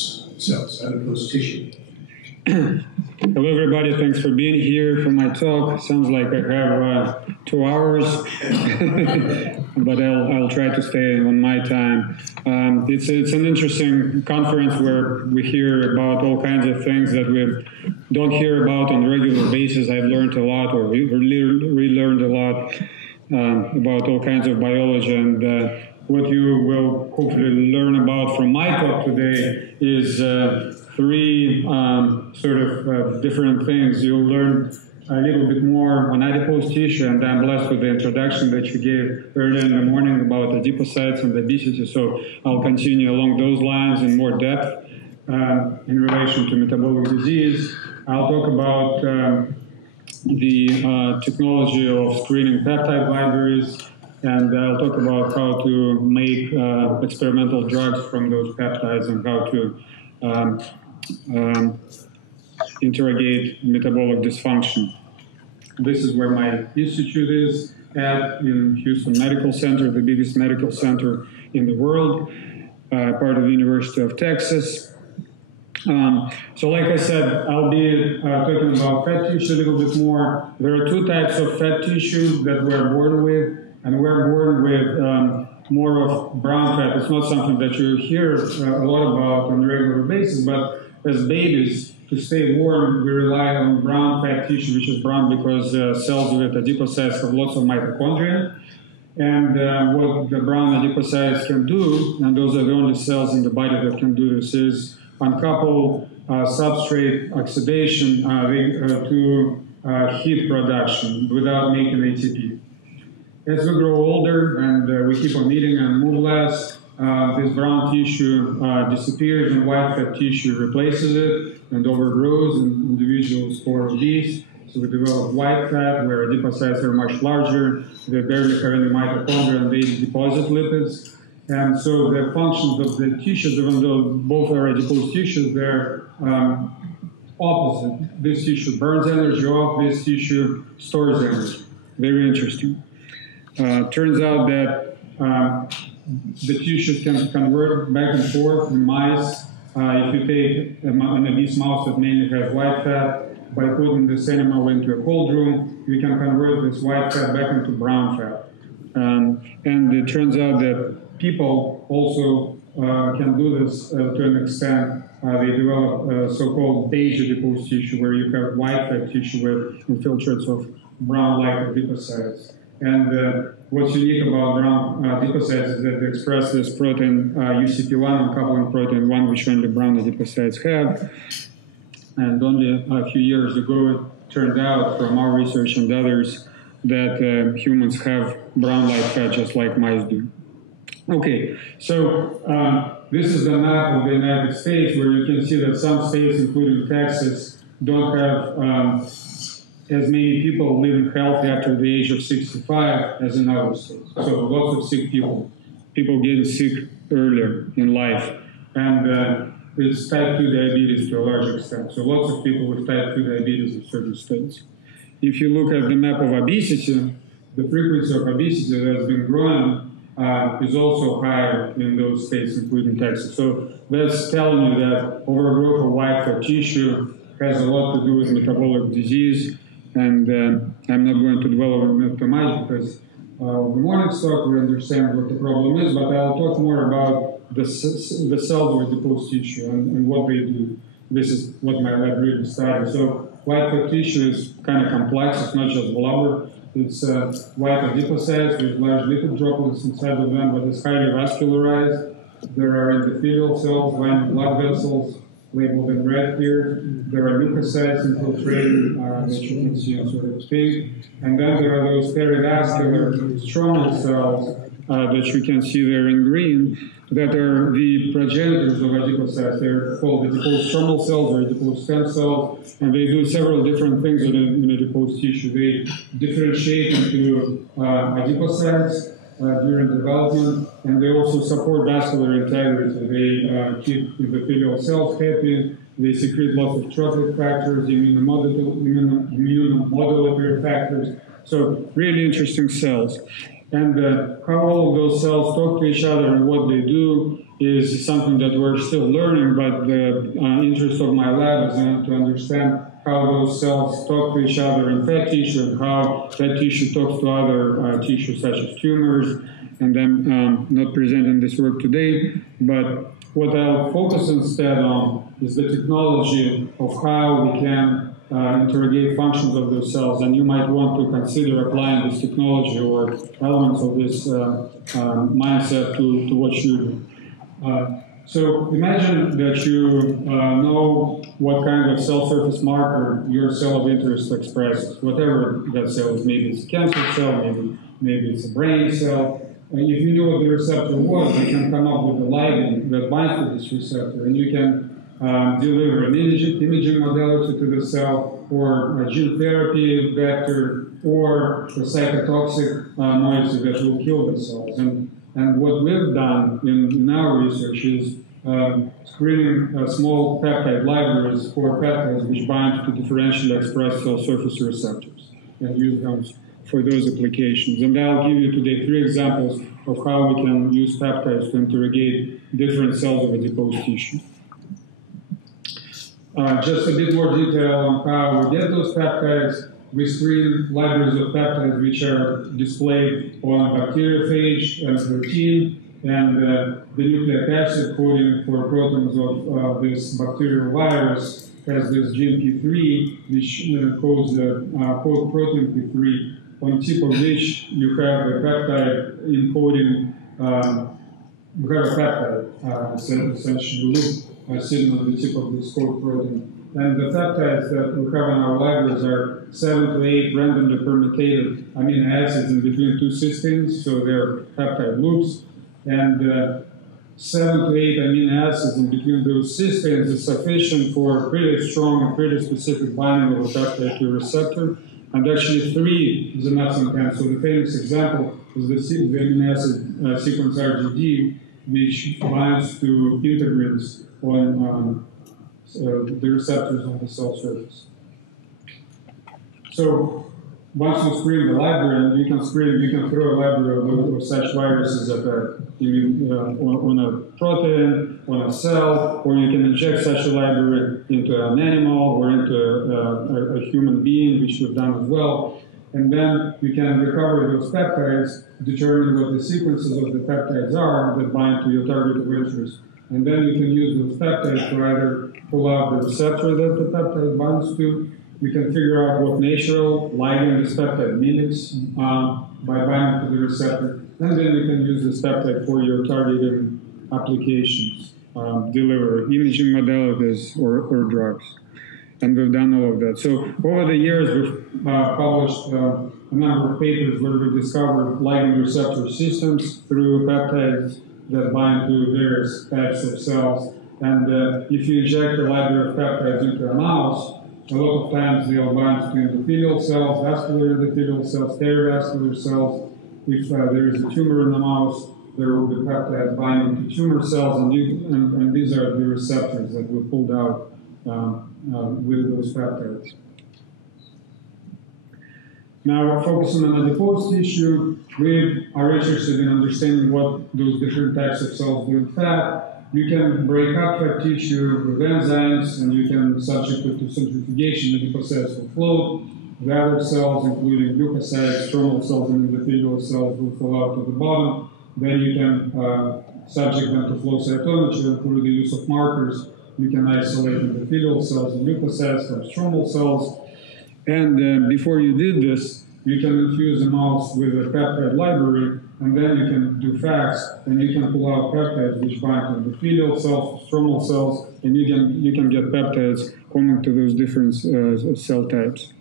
adipose cells, adipose tissue. Hello everybody, thanks for being here for my talk. Sounds like I have 2 hours, but I'll try to stay on my time. It's an interesting conference where we hear about all kinds of things that we don't hear about on a regular basis. I've learned a lot, or relearned a lot about all kinds of biology, and what you will hopefully learn about from my talk today is 3 sort of different things. You'll learn a little bit more on adipose tissue, and I'm blessed with the introduction that you gave earlier in the morning about adipocytes and obesity, so I'll continue along those lines in more depth in relation to metabolic disease. I'll talk about the technology of screening peptide libraries, and I'll talk about how to make experimental drugs from those peptides and how to interrogate metabolic dysfunction. This is where my institute is at, in Houston Medical Center, the biggest medical center in the world, part of the University of Texas. So like I said, I'll be talking about fat tissue a little bit more. There are 2 types of fat tissue that we're born with, and we're born with more of brown fat. It's not something that you hear a lot about on a regular basis, but as babies, to stay warm, we rely on brown fat tissue, which is brown because cells with adipocytes have lots of mitochondria. And what the brown adipocytes can do, and those are the only cells in the body that can do this, is uncouple substrate oxidation to heat production without making ATP. As we grow older and we keep on eating and move less, this brown tissue disappears and white fat tissue replaces it and overgrows, and individuals are obese. So we develop white fat where adipocytes are much larger, they barely have any mitochondria, and they deposit lipids. And so the functions of the tissues, even though both are adipose tissues, they're opposite. This tissue burns energy off, this tissue stores energy. Very interesting. Turns out that the tissues can convert back and forth in mice. If you take an obese mouse that mainly has white fat, by putting this animal into a cold room, we can convert this white fat back into brown fat. And it turns out that people also can do this to an extent. They develop so-called beige adipose tissue, where you have white fat tissue with infiltrates of brown-like adipocytes. And what's unique about brown adipocytes is that they express this protein UCP1, uncoupling protein 1, which only brown adipocytes have. And only a few years ago, it turned out from our research and others that humans have brown-like fat just like mice do. Okay, so this is the map of the United States, where you can see that some states, including Texas, don't have as many people living healthy after the age of 65 as in other states. So lots of sick people getting sick earlier in life. And it's type 2 diabetes to a large extent. So lots of people with type 2 diabetes in certain states. If you look at the map of obesity, the frequency of obesity that's been growing is also higher in those states, including Texas. So that's telling you that overgrowth of white fat tissue has a lot to do with metabolic disease. And I'm not going to dwell on it too much because the morning's talk we understand what the problem is, but I'll talk more about the cells with adipose tissue and what they do. This is what my lab really studied. So white fat tissue is kind of complex. It's not just blubber. It's white adipocytes with large lipid droplets inside of them, but it's highly vascularized. There are endothelial cells lining blood vessels, labeled in red here. There are leukocytes infiltrating that you can see on sort of pink. And then there are those perivascular stromal cells that you can see there in green that are the progenitors of adipocytes. They're called adipose stromal cells or adipose stem cells, and they do several different things in adipose tissue. They differentiate into adipocytes during development, and they also support vascular integrity. They keep endothelial cells happy. They secrete lots of trophic factors, immunomodulatory factors. So really interesting cells. And how all of those cells talk to each other and what they do is something that we're still learning, but the interest of my lab is to understand how those cells talk to each other in fat tissue and how fat tissue talks to other tissues such as tumors. And I'm not presenting this work today, but what I'll focus instead on is the technology of how we can interrogate functions of those cells. And you might want to consider applying this technology or elements of this mindset to what you do. So imagine that you know what kind of cell surface marker your cell of interest expresses, whatever that cell is. Maybe it's a cancer cell, maybe it's a brain cell. And if you know what the receptor was, you can come up with a ligand that binds to this receptor, and you can deliver an imaging modality to the cell, or a gene therapy vector, or a cytotoxic moiety that will kill the cells. And what we've done in our research is screening small peptide libraries for peptides which bind to differentially expressed cell surface receptors and use them for those applications. And I'll give you today 3 examples of how we can use peptides to interrogate different cells of adipose tissue. Just a bit more detail on how we get those peptides. We screen libraries of peptides which are displayed on bacteriophage and protein, and the nucleic acid coding for proteins of this bacterial virus has this gene P3, which codes the code protein P3, on tip of which you have a peptide encoding, you have a peptide, essentially loop sitting on the tip of this code protein. And the peptides that we have in our libraries are 7 to 8 randomly permutated amino acids in between 2 cysteines, so they're peptide loops. And 7 to 8 amino acids in between those cysteines is sufficient for pretty strong and pretty specific binding of a peptide to a receptor. And actually 3 is enough sometimes. So the famous example is the amino acid sequence RGD, which binds to integrins on the receptors on the cell surface. So once you screen the library, you can throw a library of such viruses at on a protein, on a cell, or you can inject such a library into an animal or into a human being, which we've done as well. And then you can recover those peptides, determine what the sequences of the peptides are that bind to your target of interest. And then you can use those peptides to either pull out the receptor that the peptide binds to. You can figure out what natural ligand this peptide mimics by binding to the receptor. And then you can use this peptide for your targeted applications, deliver imaging modalities or drugs. And we've done all of that. So over the years, we've published a number of papers where we discovered ligand receptor systems through peptides that bind to various types of cells. And if you inject a library of peptides into a mouse, a lot of times they'll bind to endothelial cells, vascular endothelial cells, perivascular cells. If there is a tumor in the mouse, there will be peptides binding to tumor cells, and these are the receptors that we pulled out with those peptides. Now, focusing on adipose tissue, we are interested in understanding what those different types of cells do in fat. You can break up fat tissue with enzymes, and you can subject it to centrifugation. Adipocytes will float. The other cells, including leukocytes, stromal cells, and endothelial cells, will fall out to the bottom. Then you can subject them to flow cytometry, and through the use of markers, you can isolate endothelial cells and leukocytes from stromal cells. And before you did this, you can infuse a mouse with a peptide library, and then you can do FACS, and you can pull out peptides which bind to endothelial cells, stromal cells, and you can get peptides coming to those different cell types.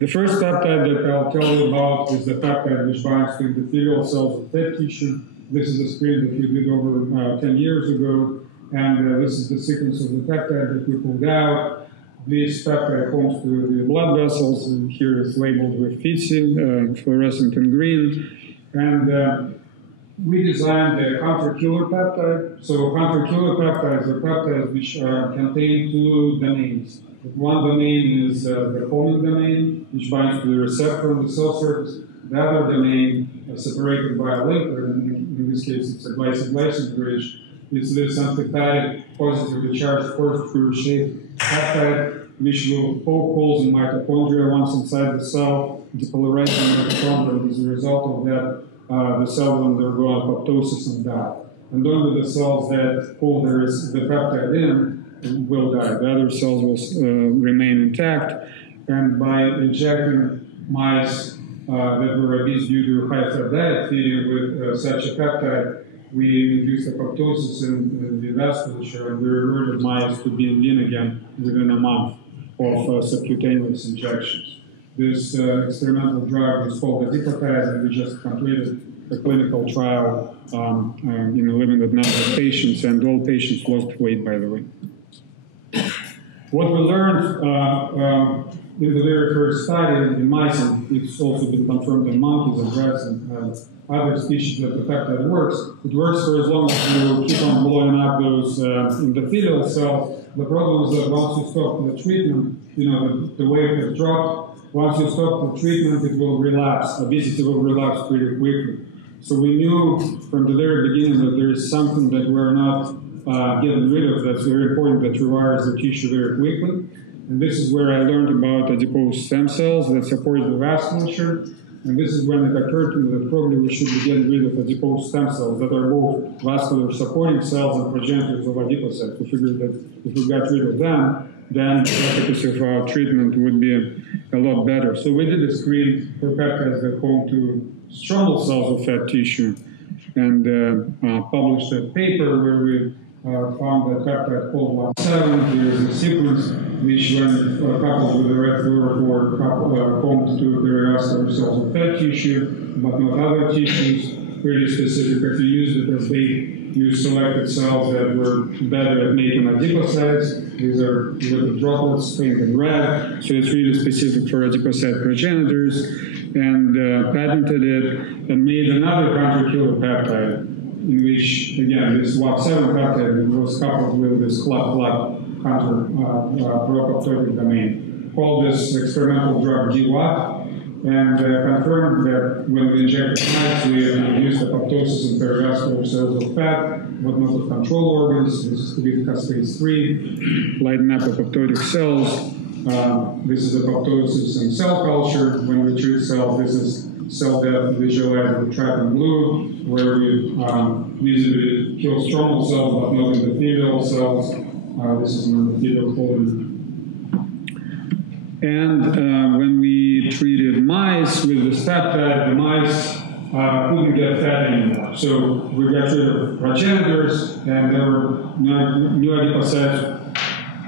The first peptide that I'll tell you about is the peptide which binds to endothelial cells of fat tissue. This is a screen that we did over 10 years ago, and this is the sequence of the peptide that we pulled out. This peptide comes to the blood vessels, and here it's labeled with FITC, fluorescent in green. And we designed the hunter-killer peptide. So hunter-killer peptides are peptides which contain 2 domains. One domain is the homing domain, which binds to the receptor on the cell surface. The other domain is separated by a linker, in this case it's a glycine bridge, It's this antipathetic, positively charged fourth-shaped peptide, which will poke holes in mitochondria once inside the cell, depolarizing mitochondria. As a result of that, the cell will undergo apoptosis and die. And only the cells that hold the peptide in will die. The other cells will remain intact. And by injecting mice that were obese due to high-fat diet feeding with such a peptide, we induced apoptosis in the vasculature, and we reverted mice to being lean again within a month of subcutaneous injections. This experimental drug is called Adipose, and we just completed a clinical trial in a limited number of patients, and all patients lost weight, by the way. What we learned in the very first study in mice, and it's also been confirmed in monkeys and rats and other species that the peptide works. It works for as long as you keep on blowing up those endothelial cells. The problem is that once you stop the treatment, the weight has dropped. Once you stop the treatment, it will relapse. Obesity will relapse pretty quickly. So we knew from the very beginning that there is something that we're not getting rid of that's very important, that rewires the tissue very quickly. And this is where I learned about adipose stem cells that support the vasculature. And this is when it occurred to me that probably we should be getting rid of adipose stem cells that are both vascular supporting cells and progenitors of adipocytes. We figured that if we got rid of them, then the efficacy of our treatment would be a lot better. So we did a screen for peptides that home to stromal cells of fat tissue and published a paper where we found that peptide called 1,7. Here is a sequence which, when coupled with the red fluorophore, homes to perivascular cells of fat tissue, but not other tissues. Pretty specific. If you used it as bait, you selected cells that were better at making adipocytes. These are little droplets, pink and red. So it's really specific for adipocyte progenitors. And patented it and made another counter-killer peptide, in which, again, this WAP7 peptide was coupled with this club counter-pro-apoptotic domain. Called this experimental drug GWAP, and confirmed that when we injected mice, we induced apoptosis in perivascular cells of fat, but not of control organs. This is to be caspase 3, lighten up apoptotic cells. This is apoptosis in cell culture. When we treat cells, this is cell death visualized with track in blue, where we usually kill stromal cells, but not endothelial cells. This is an endothelial colon. And when we treated mice with this peptide, the mice couldn't get fat anymore. So we got rid of progenitors, and there were new adipocytes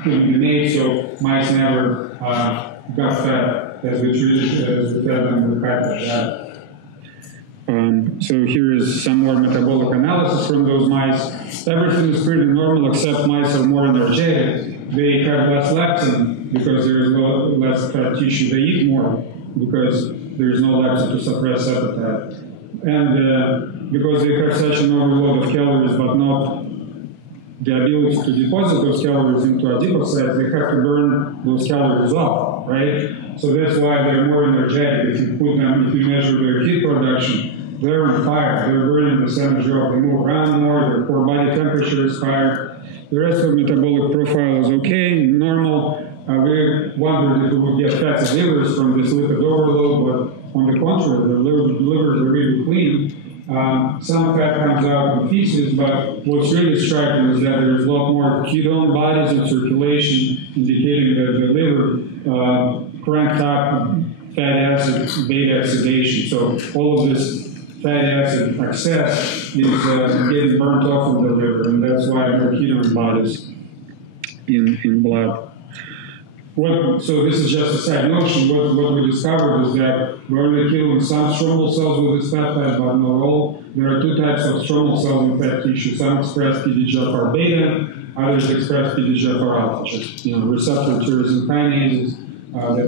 couldn't be made, so mice never got fat as we treated as we fed them with peptide. So here is some more metabolic analysis from those mice. Everything is pretty normal except mice are more energetic. They have less leptin because there is less fat tissue. They eat more because there is no leptin to suppress appetite. And because they have such an overload of calories but not the ability to deposit those calories into adipocytes, they have to burn those calories off, right? So that's why they're more energetic. If you measure their heat production, they're on fire. They're burning the energy off. They move around more. Their core body temperature is higher. The rest of the metabolic profile is okay, normal. We wondered if we would get fatty livers from this lipid overload, but on the contrary, the livers are really clean. Some fat comes out in feces, but what's really striking is that there's a lot more ketone bodies in circulation, indicating that the liver cranked up fatty acid beta oxidation. So all of this fatty acid excess is getting burnt off in the liver, and that's why there are ketone bodies in blood. So this is just a side notion. What we discovered is that we're only killing some stromal cells with this peptide, but not all. There are two types of stromal cells in fat tissue. Some express PDGFR beta, others express PDGFR alpha, just receptor tyrosine kinases that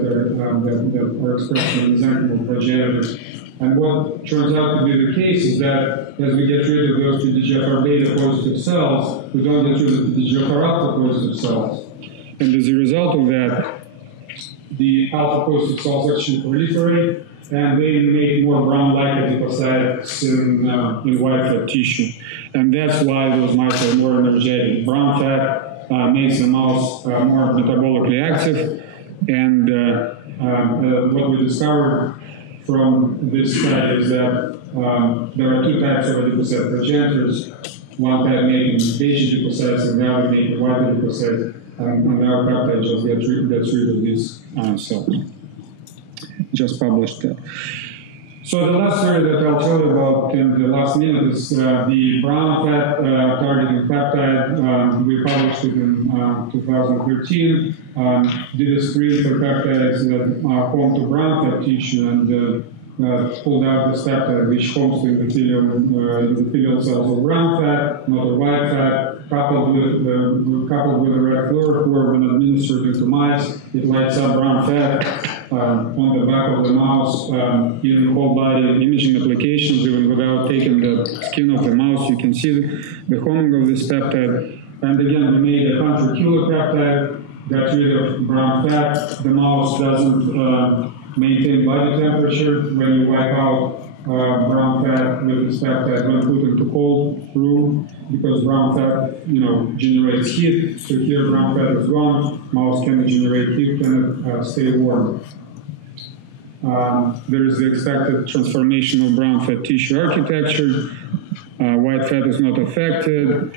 are expressed in mesenchymal progenitors. And what turns out to be the case is that as we get rid of those PDGFR beta positive cells, we don't get rid of the PDGFR alpha positive cells. And as a result of that, the alpha positive cells actually proliferate, and they make more brown-like adipocytes in white fat tissue. and that's why those mice are more energetic. Brown fat makes the mouse more metabolically active, and what we discovered from this study is that there are two types of adipocyte progenitors. One type making beige adipocytes and the other making white adipocytes, and our peptide just gets rid of these cells. Just published that. So the last story that I'll tell you about in the last minute is the brown fat targeting peptide. We published it in 2013. Did a screen for peptides that home to brown fat tissue and pulled out this peptide which homes to endothelial cells of brown fat, not of white fat, coupled with a red fluorophore. When administered into mice, it lights up brown fat on the back of the mouse, in whole body imaging applications, even without taking the skin off the mouse. You can see the homing of this peptide. And again, we made a 100 kilo peptide, got rid of brown fat. The mouse doesn't maintain body temperature. When you wipe out brown fat with this peptide, when put into cold room, because brown fat, generates heat. So here, brown fat is gone. Mouse cannot generate heat, cannot stay warm. There is the expected transformation of brown fat tissue architecture. White fat is not affected.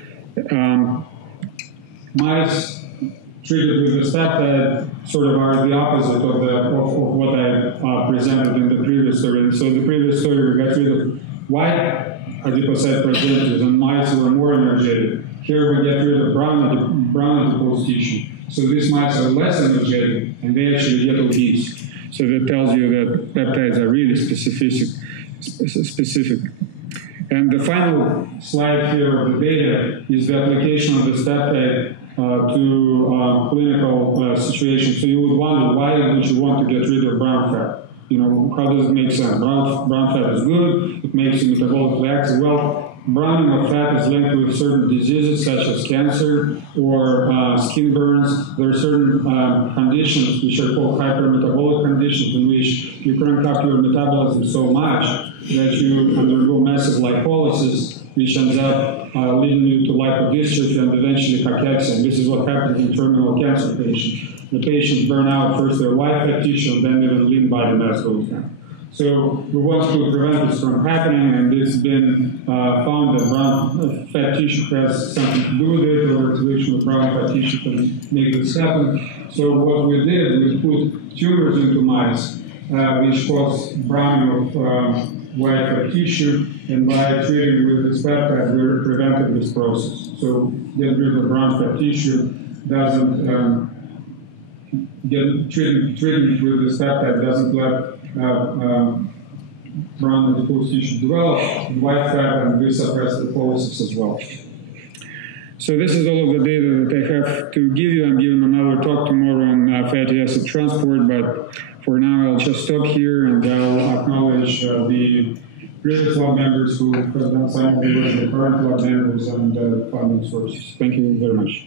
Mice treated with this peptide sort of are the opposite of what I presented in the previous story. So in the previous story, we got rid of white adipocyte progenitors, and mice were more energetic. Here we get rid of brown adipose tissue. So these mice are less energetic, and they actually get obese. So that tells you that peptides are really specific. And the final slide here of the data is the application of this peptide to clinical situations. So you would wonder, why would you want to get rid of brown fat? How does it make sense? Brown fat is good. It makes you metabolically active. Well, browning of fat is linked with certain diseases such as cancer or skin burns. There are certain conditions which are called hypermetabolic conditions in which you crank up your metabolism so much that you undergo massive lipolysis, which ends up leading you to lipodystrophy and eventually cachexia. And this is what happens in terminal cancer patients. The patients burn out first their white fat tissue and then even lean body mass goes down. So we want to prevent this from happening, and it's been found that brown fat tissue has something to do with it, or activation of brown fat tissue can make this happen. So what we did, we put tumors into mice, which cause browning of white fat tissue, and by treating with this peptide, we prevented this process. So getting rid of brown fat tissue doesn't treating with this peptide doesn't let brown adipose tissue develop, white fat, and we suppress lipolysis as well. So this is all of the data that I have to give you. I'm giving another talk tomorrow on fatty acid transport, but for now I'll just stop here, and I'll acknowledge the previous lab members who have done some of the work, the current lab members, and funding sources. Thank you very much.